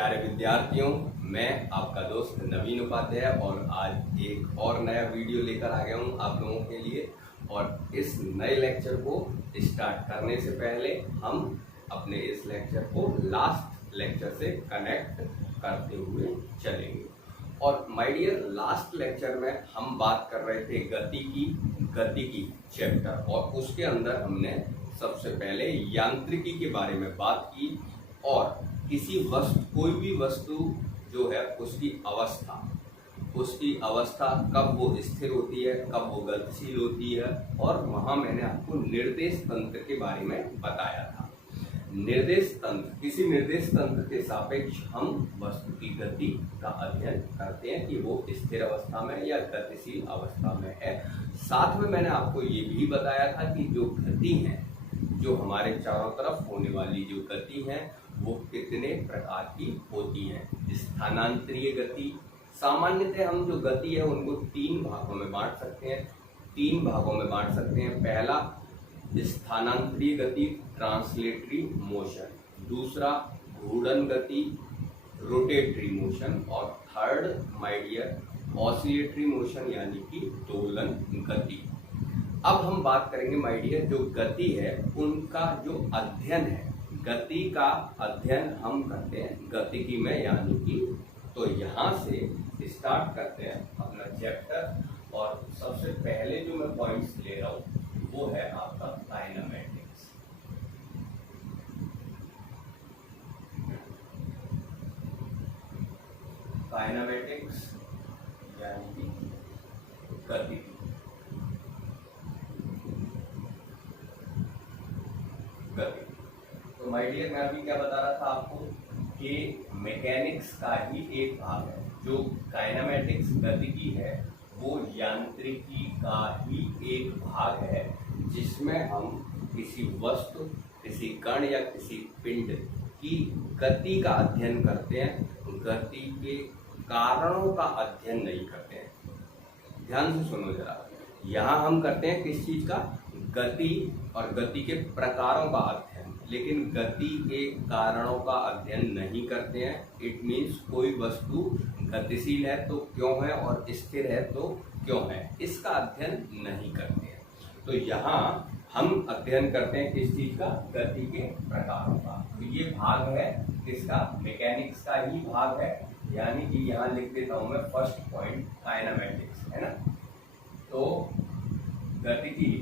प्यारे विद्यार्थियों, मैं आपका दोस्त नवीन उपाध्याय और आज एक और नया वीडियो लेकर आ गया हूँ आप लोगों के लिए। और इस नए लेक्चर को स्टार्ट करने से पहले हम अपने इस लेक्चर को लास्ट लेक्चर से कनेक्ट करते हुए चलेंगे। और माय डियर, लास्ट लेक्चर में हम बात कर रहे थे गतिकी चैप्टर, और उसके अंदर हमने सबसे पहले यांत्रिकी के बारे में बात की और कोई भी वस्तु जो है उसकी अवस्था कब वो स्थिर होती है, कब वो गतिशील होती है, और वहां मैंने आपको निर्देश तंत्र के बारे में बताया था। किसी निर्देश तंत्र के सापेक्ष हम वस्तु की गति का अध्ययन करते हैं कि वो स्थिर अवस्था में या गतिशील अवस्था में है। साथ में मैंने आपको ये भी बताया था कि जो गति है, जो हमारे चारों तरफ होने वाली जो गति है, वो कितने प्रकार की होती हैं। स्थानांतरीय गति, सामान्यतः हम जो गति है उनको तीन भागों में बांट सकते हैं। पहला स्थानांतरीय गति, ट्रांसलेटरी मोशन, दूसरा घूर्णन गति, रोटेटरी मोशन, और third my dear oscillatory motion यानी कि दोलन गति। अब हम बात करेंगे माय डियर, जो गति है उनका जो अध्ययन है, गति का अध्ययन हम करते हैं गतिकी में, यानी कि तो यहाँ से स्टार्ट करते हैं अपना चैप्टर। और सबसे पहले जो मैं पॉइंट्स ले रहा हूँ वो है आपका काइनेमेटिक्स। काइनेमेटिक्स यानी कि गतिकी। तो माय डियर, मैं अभी क्या बता रहा था आपको कि मैकेनिक्स का ही एक भाग है। जो काइनेमेटिक्स गतिकी है वो यांत्रिकी का ही एक भाग है, जिसमें हम किसी वस्तु, किसी कण या किसी पिंड की गति का अध्ययन करते हैं, गति के कारणों का अध्ययन नहीं करते हैं। ध्यान से सुनो जरा, यहाँ हम करते हैं किस चीज का, गति और गति के प्रकारों का अध्ययन, लेकिन गति के कारणों का अध्ययन नहीं करते हैं। इट मीन्स कोई वस्तु गतिशील है तो क्यों है और स्थिर है तो क्यों है, इसका अध्ययन नहीं करते हैं। तो यहाँ हम अध्ययन करते हैं किस चीज का, गति के प्रकारों का। तो ये भाग है किसका, मैकेनिक्स का ही भाग है, यानी कि यहाँ लिख देता हूं मैं फर्स्ट पॉइंट काइनेमेटिक्स, है ना। तो गतिकी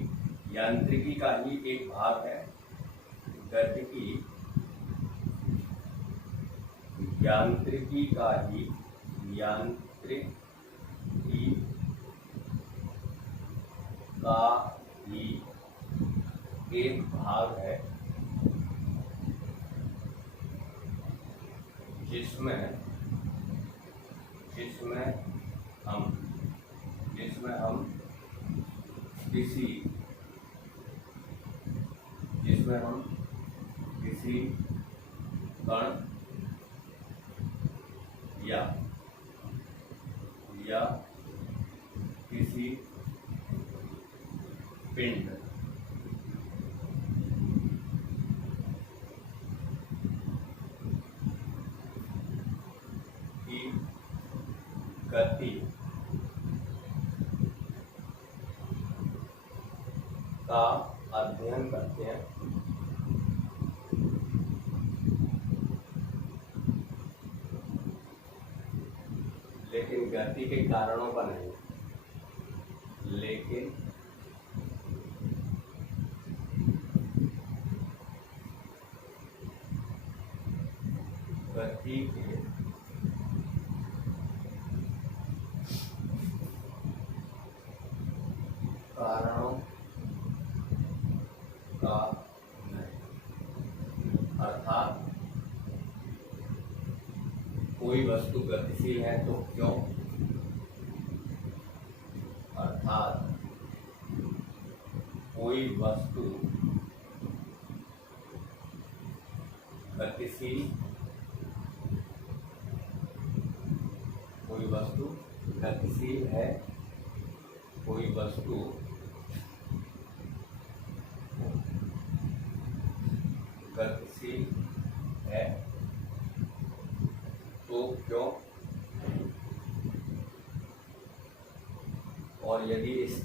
यांत्रिकी का ही एक भाग है। गतिकी यांत्रिकी का ही एक भाग है, जिसमें हम किसी कण या किसी पिंड की गति का अध्ययन करते हैं। लेकिन गति के कारणों का नहीं, लेकिन गति के कारणों का नहीं। अर्थात कोई वस्तु गतिशील है तो क्यों, अर्थात कोई वस्तु गतिशील है, कोई वस्तु गतिशील है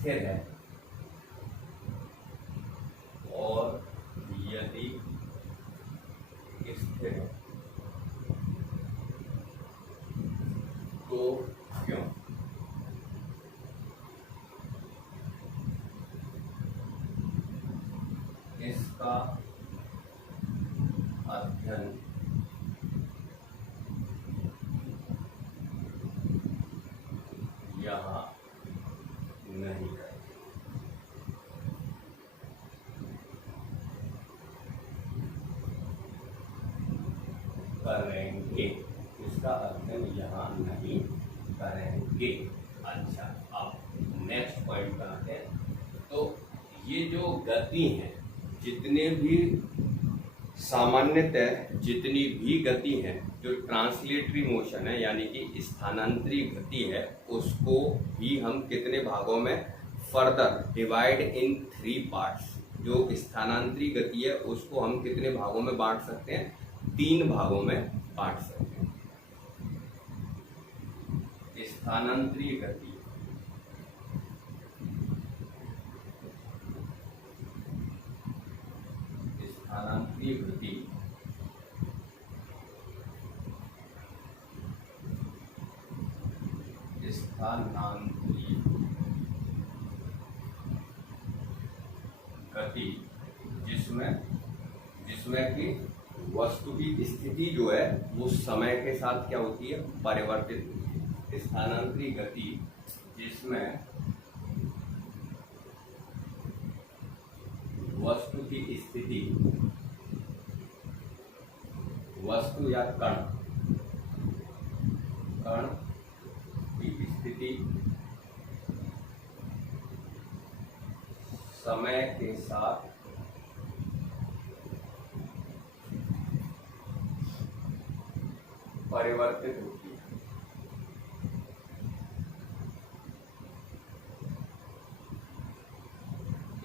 स्थिर है और यदि स्थिर है तो क्यों? इसका अध्ययन यहाँ नहीं करेंगे, इसका अध्ययन यहाँ नहीं करेंगे। अच्छा, अब नेक्स्ट पॉइंट पर आते हैं। तो ये जो गति है, जितने भी सामान्यतः जितनी भी गति है, जो ट्रांसलेटरी मोशन है यानी कि स्थानांतरी गति है, उसको भी हम कितने भागों में फर्दर डिवाइड इन 3 पार्ट्स। जो स्थानांतरी गति है उसको हम कितने भागों में बांट सकते हैं? 3 भागों में बांट सकते हैं। स्थानांतरी गति, स्थानांतरी गति स्थानांतरी गति जिसमें कि वस्तु की स्थिति जो है वो समय के साथ क्या होती है? परिवर्तित होती है। स्थानांतरी गति जिसमें वस्तु की स्थिति, वस्तु या कण की स्थिति समय के साथ परिवर्तित होती है।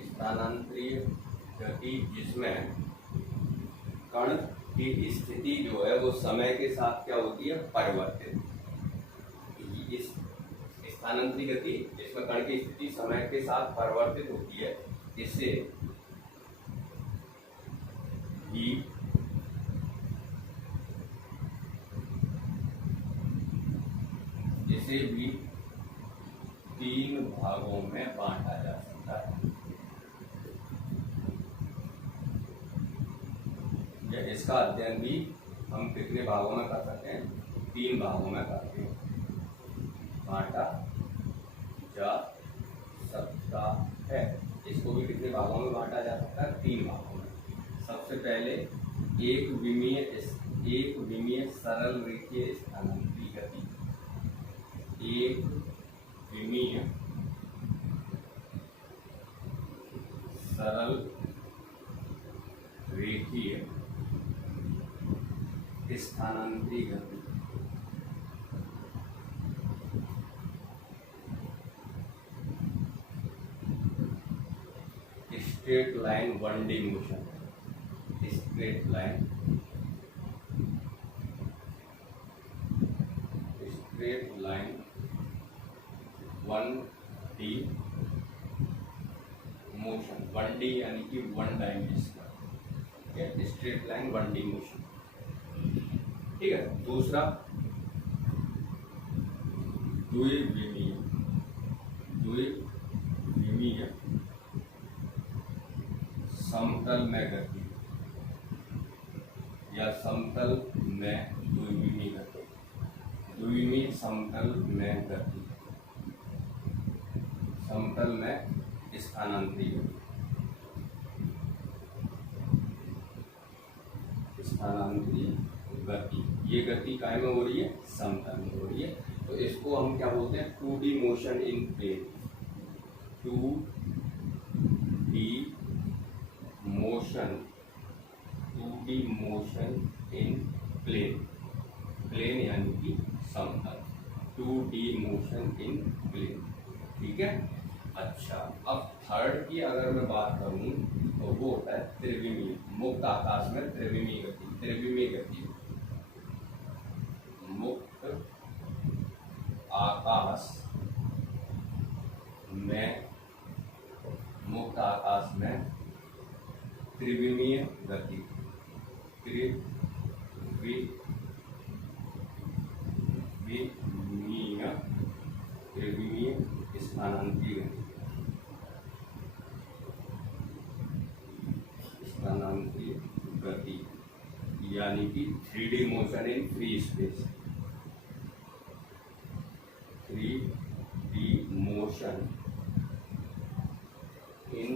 स्थानांतरीय गति जिसमें कण की स्थिति जो है वो समय के साथ क्या होती है? परिवर्तित। इस स्थानांतरी गति जिसमें कण की स्थिति समय के साथ परिवर्तित होती है, इसे भी 3 भागों में बांटा जा सकता है। इसका अध्ययन भी हम कितने भागों में कर सकते हैं? 3 भागों में करते हैं, बांटा जा सकता है। इसको भी कितने भागों में बांटा जा सकता है? 3 भागों में। सबसे पहले एक विमीय सरल रेखीय स्थानांतरी गति, एक विमीय सरल रेखीय स्थानांतरी गति। Straight line 1D motion, straight line 1D motion, 1D यानी कि 1 dimensional, straight line 1D motion. ठीक है। दूसरा द्विविमीय समतल में गति या समतल में द्विविमीय गति, द्विविमीय समतल में गति, समतल में स्थानांतरी गति, स्थानांतरी गति। ये गति काय में हो रही है? समतल में हो रही है। तो इसको हम क्या बोलते हैं? 2D motion in plane, 2D motion, 2D motion in plane, plane यानी कि समतल, 2D मोशन इन प्लेन। ठीक है। अच्छा, अब थर्ड की अगर मैं बात करूं तो वो होता है त्रिविमीय, मुक्त आकाश में त्रिविमीय गति, त्रिविमीय गति, मुक्त आकाश में त्रिविमीय गति, त्रिविमीय स्थानांतरी गति, स्थानांतरी गति यानी कि 3D motion in free space, 3D motion in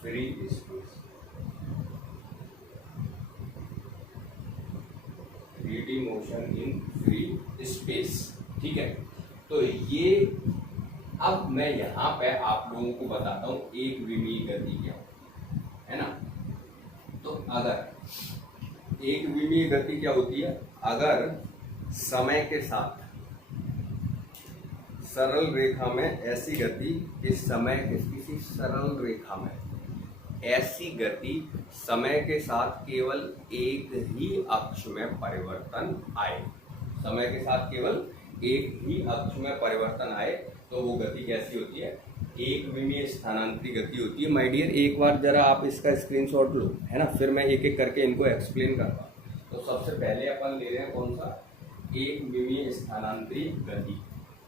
free space, 3D motion in free space. ठीक है, तो ये अब मैं यहाँ पे आप लोगों को बताता हूँ एक विमीय गति क्या है ना। तो अगर एक विमीय गति क्या होती है, अगर समय के साथ सरल रेखा में ऐसी गति, इस समय के किसी सरल रेखा में ऐसी गति समय के साथ केवल एक ही अक्ष में परिवर्तन आए, समय के साथ केवल एक ही अक्ष में परिवर्तन आए, तो वो गति कैसी होती है, एक विमीय स्थानांतरी गति होती है। माय डियर, एक बार जरा आप इसका स्क्रीनशॉट लो, है ना, फिर मैं एक एक करके इनको एक्सप्लेन करता हूँ। तो सबसे पहले अपन ले रहे हैं कौन सा, एक विमीय स्थानांतरी गति।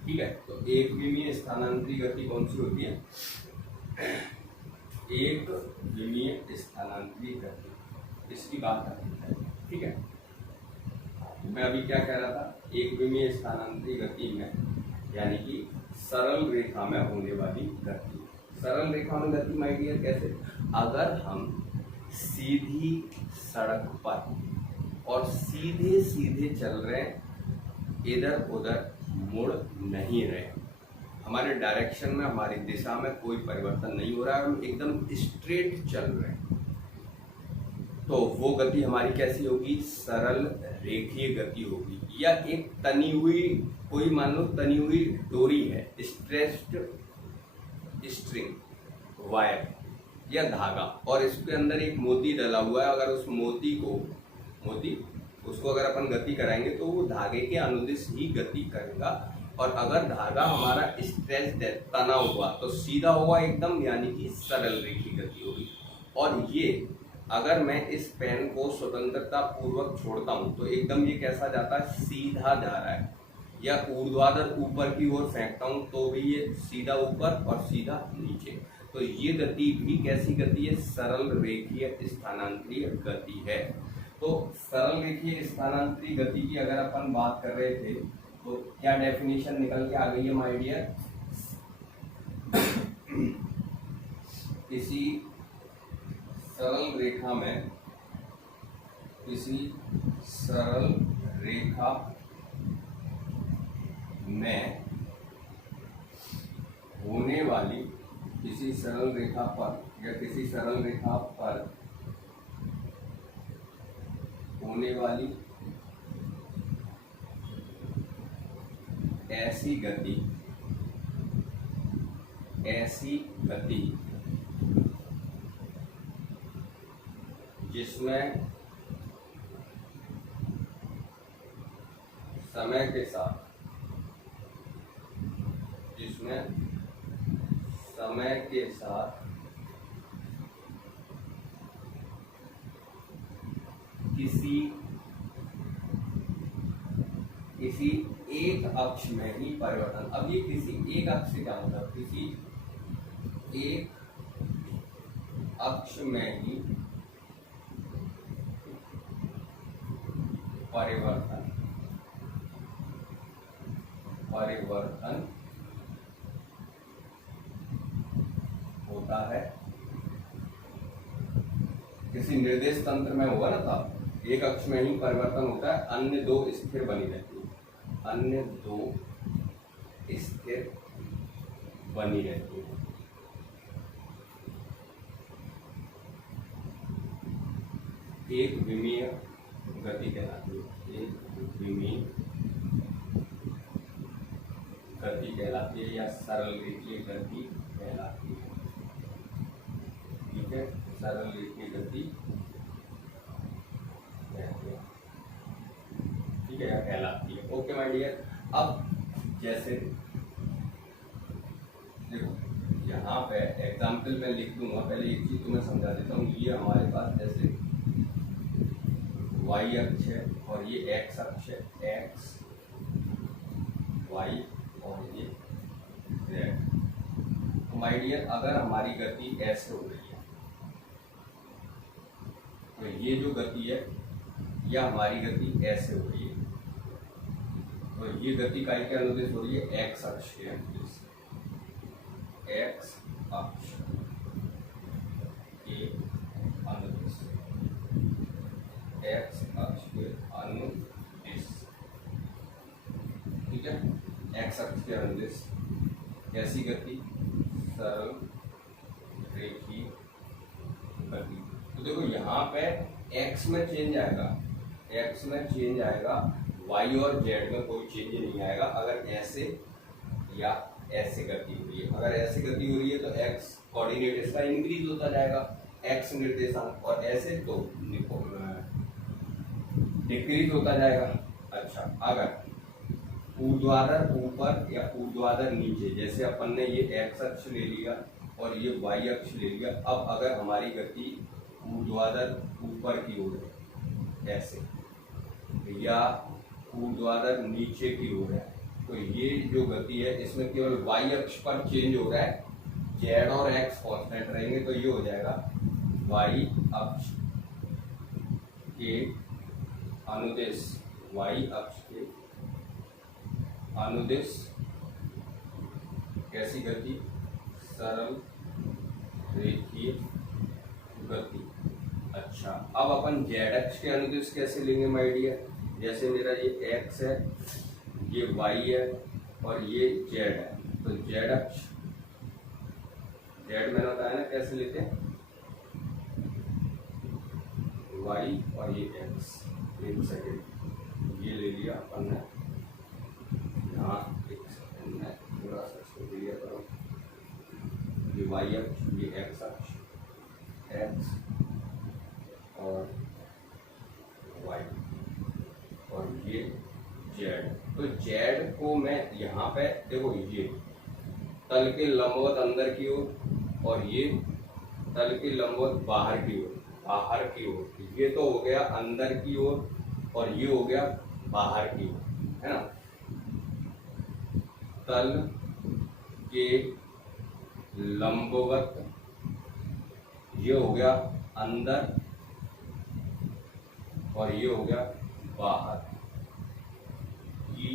ठीक है, तो एक विमीय स्थानांतरी गति कौन सी होती है, एक विमीय स्थानांतरी गति, इसकी बात करते हैं। ठीक है, मैं अभी क्या कह रहा था, एक विमीय स्थानांतरी गति में यानी कि सरल रेखा में होने वाली गति। सरल रेखा में गति माय डियर कैसे, अगर हम सीधी सड़क पर और सीधे सीधे चल रहे हैं, इधर उधर मुड़ नहीं रहे, हमारे डायरेक्शन में, हमारी दिशा में कोई परिवर्तन नहीं हो रहा है, हम एकदम स्ट्रेट चल रहे हैं, तो वो गति हमारी कैसी होगी, सरल रेखीय गति होगी। या एक तनी हुई, कोई मान लो तनी हुई डोरी है, स्ट्रेच्ड स्ट्रिंग वायर या धागा, और इसके अंदर एक मोती डला हुआ है, अगर उस मोती उसको अगर अपन गति कराएंगे तो वो धागे के अनुदिश ही गति करेगा, और अगर धागा हमारा स्ट्रेच्ड है, तना हुआ, तो सीधा होगा एकदम, यानी कि सरल रेखीय गति होगी। और ये अगर मैं इस पेन को स्वतंत्रता पूर्वक छोड़ता हूं तो एकदम ये कैसा जाता है, सीधा जा रहा है, या ऊर्ध्वाधर ऊपर की ओर फेंकता हूं तो भी ये सीधा ऊपर और सीधा नीचे, तो ये गति भी कैसी गति है, सरल रेखीय स्थानांतरीय गति है। तो सरल रेखीय स्थानांतरीय गति की अगर अपन बात कर रहे थे तो क्या डेफिनेशन निकल के आ गई है माय डियर, किसी सरल रेखा में, किसी सरल रेखा में होने वाली, किसी सरल रेखा पर या किसी सरल रेखा पर होने वाली ऐसी गति जिसमें समय के साथ किसी एक अक्ष में ही परिवर्तन। अब ये किसी एक अक्ष से क्या मतलब, किसी एक अक्ष में ही परिवर्तन होता है। किसी निर्देश तंत्र में होगा ना, तब एक अक्ष में ही परिवर्तन होता है, अन्य दो स्थिर बनी रहती है, अन्य दो स्थिर बनी रहती है। एक विमीय गति कहलाती है, एक विमीय गति कहलाती है, या सरल रेखीय गति कहलाती है। ठीक है, सरल रेखीय गति ठीक है, कहलाती है। ओके माय डियर, अब जैसे देखो यहाँ पे एग्जाम्पल मैं लिख दूंगा, पहले एक चीज तुम्हें समझा देता हूँ। ये हमारे पास जैसे y अक्ष है और ये x अक्ष है, x y और ये z। तो माय डियर, अगर हमारी गति ऐसे हो रही है तो ये जो गति है या हमारी गति ऐसे हो रही है, तो ये गति काय के अनुदिश हो रही है? x अक्ष के अनुदिश। x अक्ष के अनुदिश, x अक्ष के अनुदिश, ठीक है। x अक्ष के अनुदिश कैसी गति? सरल रेखीय गति। तो देखो यहाँ पे x में चेंज आएगा, x में चेंज आएगा, y और z में कोई चेंज नहीं आएगा अगर ऐसे या ऐसे गति हो रही है। अगर ऐसे गति हो रही है तो x कोऑर्डिनेट इसका इंक्रीज होता जाएगा, x निर्देशांक, और ऐसे तो डिक्रीज होता जाएगा। अच्छा, अगर ऊर्ध्वाधर ऊपर या ऊर्ध्वाधर नीचे, जैसे अपन ने ये x अक्ष ले लिया और ये y अक्ष ले लिया, अब अगर हमारी गति ऊर्ध्वाधर ऊपर की ओर है ऐसे, या ऊर्ध्वाधर नीचे की ओर है, तो ये जो गति है इसमें केवल y अक्ष पर चेंज हो रहा है, z और x कांस्टेंट रहेंगे, तो ये हो जाएगा y अक्ष के अनुदिश, y अक्ष के अनुदिश कैसी गति? सरल रेखीय गति। अच्छा, अब अपन z अक्ष के अनुदिश कैसे लेंगे माय डियर? जैसे मेरा ये x है, ये y है और ये z है, तो z अक्ष, z मैंने बताया ना कैसे लेते हैं, y और ये x। एक सेकेंड, ये ले लिया अपन ने यहाँ, एक सेकेंड में थोड़ा सा इसको क्लियर करो। ये y अक्ष, ये x अक्ष, x और y, और ये z। तो z को मैं यहाँ पे देखो, ये तल के लंबवत अंदर की ओर और ये तल के लंबवत बाहर की ओर, बाहर की ओर, ये तो हो गया अंदर की ओर और ये हो गया बाहर की ओर, है ना। तल के लंबवत ये हो गया अंदर और ये हो गया बाहर की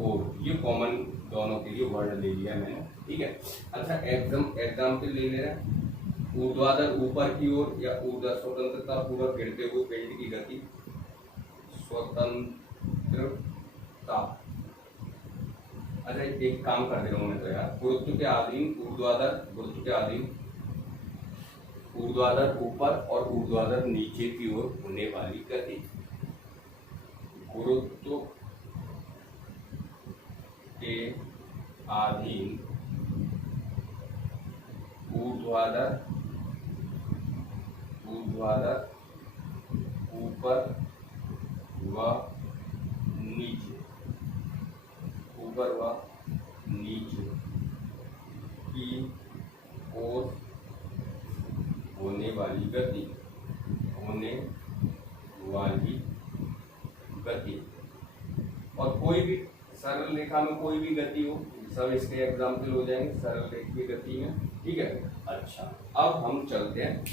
ओर, ये कॉमन दोनों के लिए वर्ड ले लिया मैंने, ठीक है। अच्छा, एग्जाम्पल ले ले रहे हैं, ऊर्ध्वाधर ऊपर की ओर या ऊर्ध्वाधर स्वतंत्रता पूर्वक गिरते हुए पिंड की गति, स्वतंत्रता। अच्छा, एक काम कर दे रहा हूं मैं तो यार, गुरुत्व के अधीन ऊर्ध्वाधर, गुरुत्व के अधीन ऊर्ध्वाधर ऊपर और ऊर्ध्वाधर नीचे की ओर होने वाली गति, गुरुत्व के अधीन ऊर्ध्वाधर ऊपर व नीचे, ऊपर व नीचे की ओर होने वाली गति, होने वाली गति। और कोई भी सरल रेखा में कोई भी गति हो, सब इसके एग्जाम्पल हो जाएंगे सरल रेखीय गति में, ठीक है। अच्छा, अब हम चलते हैं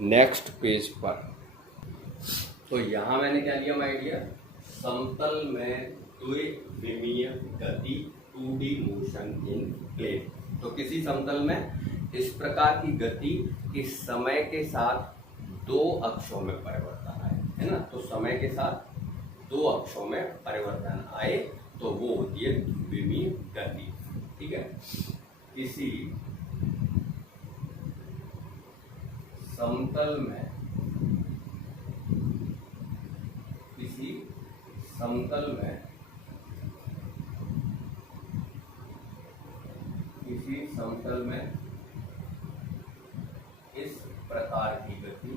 नेक्स्ट पेज पर। तो यहां मैंने क्या लिया माय डियर? समतल में द्विविमीय गति, 2D मोशन इन प्लेन। तो किसी समतल में इस प्रकार की गति इस समय के साथ दो अक्षों में परिवर्तन आए, है ना। तो समय के साथ दो अक्षों में परिवर्तन आए तो वो होती है द्विविमीय गति, ठीक है। किसी समतल में, किसी समतल में, किसी समतल में इस प्रकार की गति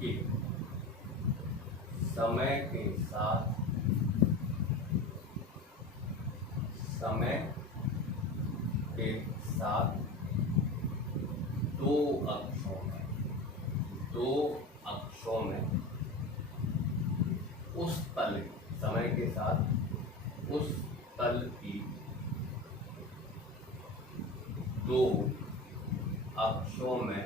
की समय के साथ दो अक्षों में उस तल समय के साथ उस तल की दो अक्षों में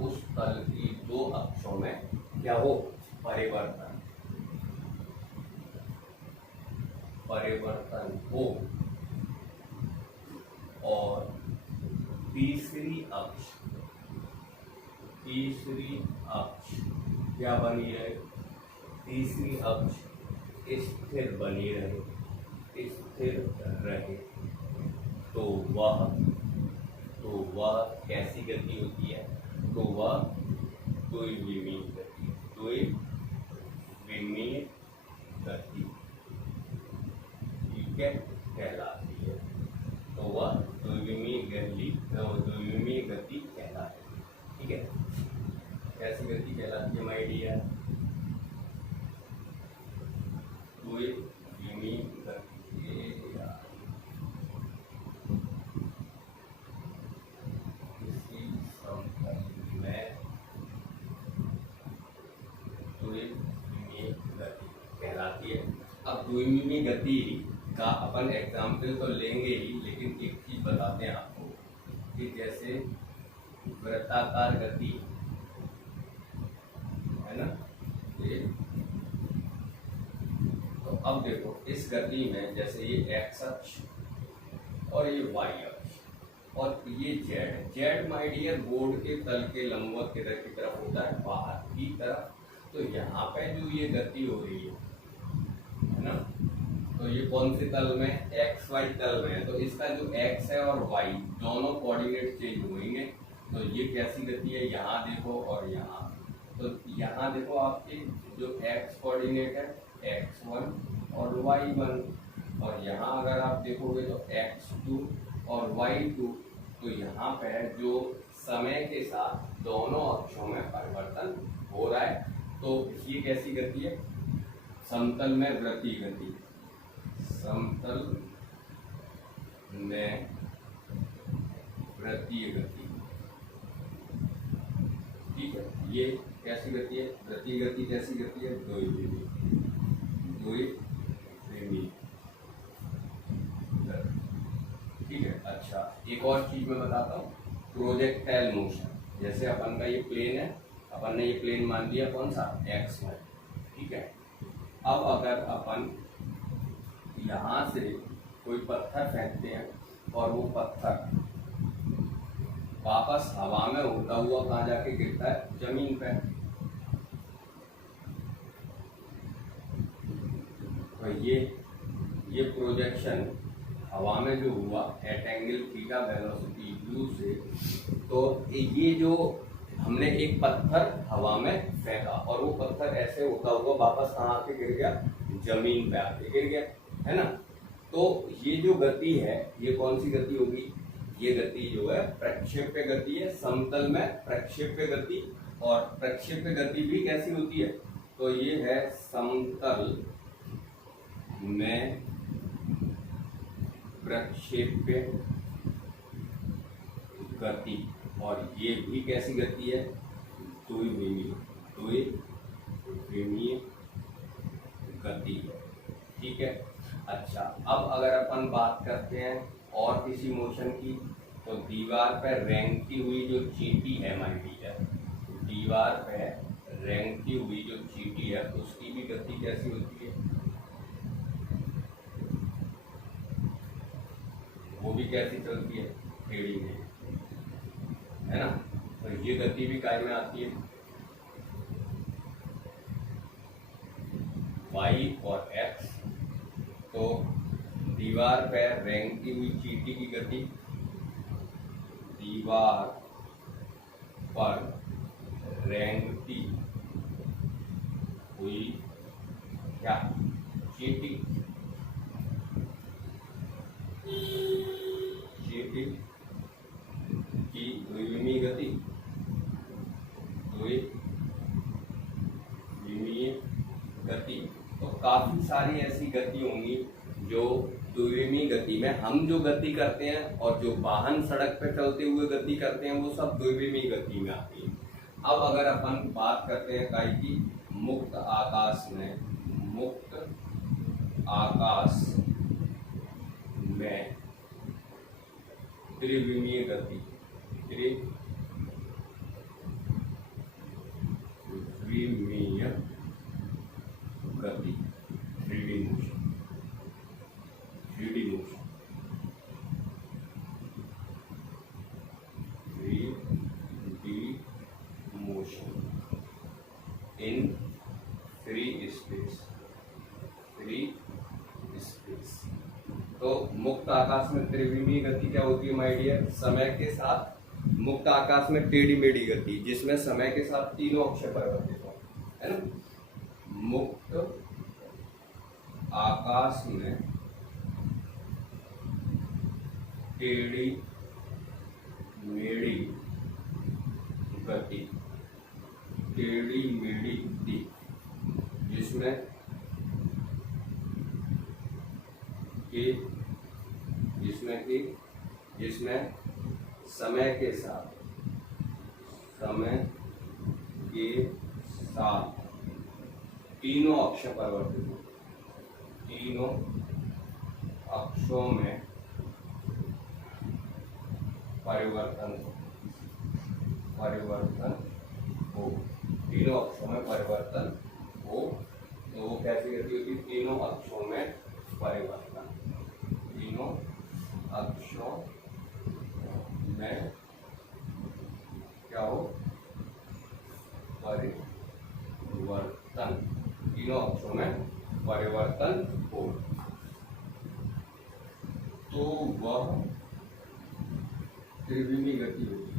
उस तल की दो अक्षों में क्या हो परिवर्तन हो और तीसरी अक्ष क्या बनी रहे, तीसरी अक्ष स्थिर बनी रहे, तो वह कैसी गति होती है, तो वह द्विविमीय गति ठीक है कहलाती है। तो वह द्विविमीय गति कहलाती है। ठीक है, कैसी गति कहलाती है माय डियर, द्विविमीय गति। अब द्विविमीय गति का अपन एग्जाम्पल तो लेंगे ही, लेकिन एक चीज बताते हैं आपको कि जैसे वृत्ताकार गति है ना, ये तो अब देखो इस गति में जैसे ये एक्स अक्ष और ये वाई अक्ष और ये जेड माय डियर बोर्ड के तल के लंबवत की तरफ होता है, बाहर की तरफ। तो यहाँ पे जो ये गति हो रही है ना, तो ये कौन से तल में, एक्स वाई तल में है। तो इसका जो एक्स है और वाई दोनों कोऑर्डिनेट चेंज होंगे। तो ये कैसी गति है, यहाँ देखो और यहाँ, तो यहाँ देखो आपके जो एक्स कोऑर्डिनेट है x1 और y1, और यहाँ अगर आप देखोगे तो x2 और y2। तो यहाँ पे जो समय के साथ दोनों अक्षों में परिवर्तन हो रहा है। तो ये कैसी गति है, समतल में वृत्तीय गति, समतल में वृत्तीय गति। ठीक है, ये कैसी गति है, वृत्तीय गति। कैसी गति है, द्विविमीय गति। ठीक है, अच्छा एक और चीज मैं बताता हूँ, प्रोजेक्टाइल मोशन। जैसे अपन का ये प्लेन है, अपन ने ये प्लेन मान लिया कौन सा, एक्स वाई। ठीक है, अब अगर अपन यहाँ से कोई पत्थर फेंकते हैं और वो पत्थर वापस हवा में उड़ता हुआ कहाँ जाके गिरता है, जमीन पे। तो ये प्रोजेक्शन हवा में जो हुआ at angle theta velocity u से, तो ये जो हमने एक पत्थर हवा में फेंका और वो पत्थर ऐसे उड़ता हुआ वापस कहाँ आके गिर गया, जमीन पे आके गिर गया, है ना। तो ये जो गति है ये कौन सी गति होगी, ये गति जो है प्रक्षेप्य गति है, समतल में प्रक्षेप्य गति। और प्रक्षेप्य गति भी कैसी होती है, तो ये है समतल में प्रक्षेप्य गति, और ये भी कैसी गति है, द्विविमीय गति है। ठीक है, अच्छा अब अगर अपन बात करते हैं और किसी मोशन की, तो दीवार पर रेंगती हुई जो चींटी है मान लीजिए, दीवार पर रेंगती हुई जो चींटी है उसकी भी गति कैसी होती है, वो भी कैसी चलती है, टेढ़ी में, है ना। तो ये गति भी काय में आती है, y और x। तो दीवार पर रेंगती हुई चींटी की गति, दीवार पर रेंगती हुई क्या, चींटी की द्विविमीय गति, सारी ऐसी गति होंगी जो द्विविमीय गति में हम जो गति करते हैं और जो वाहन सड़क पे चलते हुए गति करते हैं वो सब द्विविमीय गति में आती है। अब अगर अपन बात करते हैं काई की, मुक्त आकाश में त्रिविमीय गति, त्रिविमीय गति, 3D motion in free space. तो मुक्त आकाश में त्रिविमीय गति क्या होती है माय डियर? समय के साथ मुक्त आकाश में टेढ़ी मेढ़ी गति, जिसमें समय के साथ तीनों अक्ष परिवर्तित हो, है ना। मुक्त आकाश में टेढ़ी मेढ़ी गति, जिसमें समय के साथ तीनों अक्ष परिवर्तित हो, तीनों अक्षों में परिवर्तन हो, तीनों अक्षों में परिवर्तन हो। तो वो कैसी गति होती है? तीनों अक्षों में परिवर्तन, तीनों अक्षों में क्या हो? परिवर्तन, तीनों अक्षों में परिवर्तन हो। तो वह त्रिविमीय गति होती है,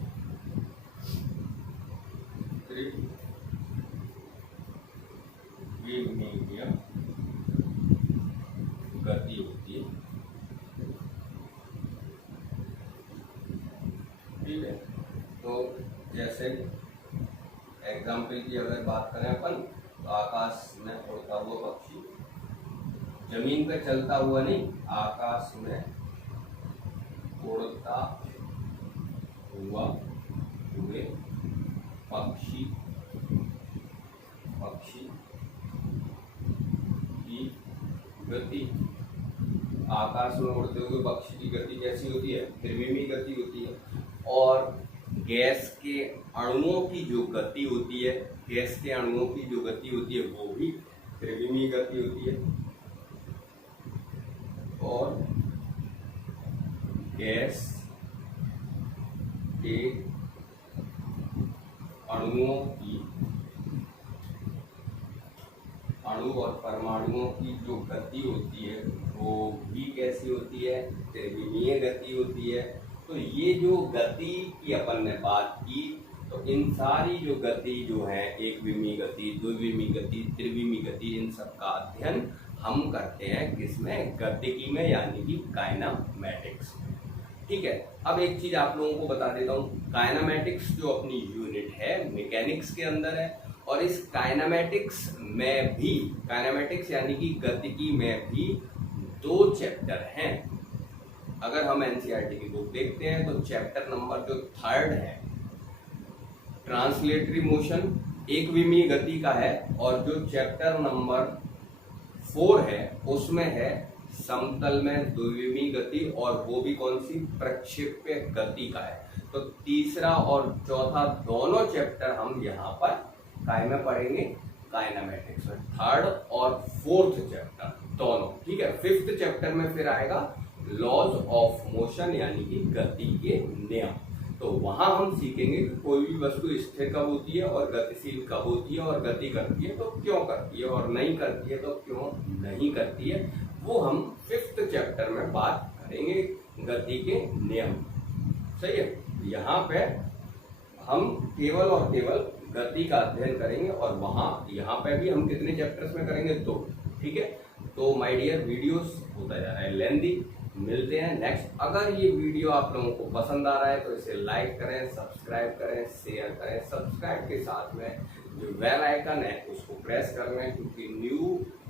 त्रिविमीय गति होती है। ठीक है, तो जैसे एग्जाम्पल की अगर बात करें अपन, तो आकाश में उड़ता हुआ पक्षी, जमीन पे चलता हुआ नहीं, आकाश में उड़ता हुए पक्षी की गति, आकाश में उड़ते हुए पक्षी की गति कैसी होती है? त्रिविमीय गति होती है। और गैस के अणुओं की जो गति होती है, वो भी त्रिविमीय गति होती है। और गैस के अणु और परमाणुओं की जो गति होती है वो भी कैसी होती है? त्रिविमीय गति होती है। तो ये जो गति की अपन ने बात की, तो इन सारी जो गति जो है, एक विमीय गति, द्विविमीय गति, त्रिविमीय गति, इन सब का अध्ययन हम करते हैं किसमें? गतिकी में, यानी कि काइनामेटिक्स। ठीक है, अब एक चीज आप लोगों को बता देता हूँ, काइनामेटिक्स जो अपनी यूनिट है मैकेनिक्स के अंदर है, और इस काइनामेटिक्स यानी कि गतिकी में भी 2 चैप्टर हैं। अगर हम एनसीईआरटी की बुक देखते हैं तो चैप्टर नंबर जो 3 है, ट्रांसलेटरी मोशन, एक विमीय गति का है, और जो चैप्टर नंबर 4 है उसमें है समतल में द्विविमीय गति, और वो भी कौन सी? प्रक्षेप्य गति का है। तो तीसरा और चौथा दोनों चैप्टर हम यहाँ पर काय में पढ़ेंगे? काइनामेटिक्स में। 3rd और 4th चैप्टर दोनों। ठीक है, 5th चैप्टर में फिर आएगा लॉज ऑफ मोशन, यानी कि गति के नियम। तो वहां हम सीखेंगे कि कोई भी वस्तु स्थिर कब होती है और गतिशील कब होती है, और गति करती है तो क्यों करती है, और नहीं करती है तो क्यों नहीं करती है। वो हम 5th चैप्टर में बात करेंगे, गति के नियम। सही है, यहाँ पे हम केवल और केवल गति का अध्ययन करेंगे, और वहाँ यहाँ पे भी हम कितने चैप्टर्स में करेंगे? 2। ठीक है, तो माय डियर, वीडियोस होता जा रहा है लेंदी। मिलते हैं नेक्स्ट। अगर ये वीडियो आप लोगों को पसंद आ रहा है तो इसे लाइक करें, सब्सक्राइब करें, शेयर करें। सब्सक्राइब के साथ में जो बेल आइकन है उसको प्रेस करना है, क्योंकि न्यू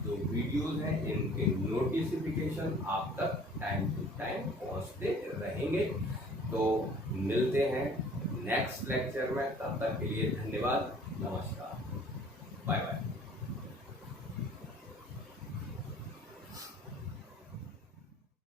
जो वीडियोस हैं इनके नोटिफिकेशन आप तक टाइम टू टाइम पहुंचते रहेंगे। तो मिलते हैं नेक्स्ट लेक्चर में, तब तक के लिए धन्यवाद, नमस्कार, बाय बाय।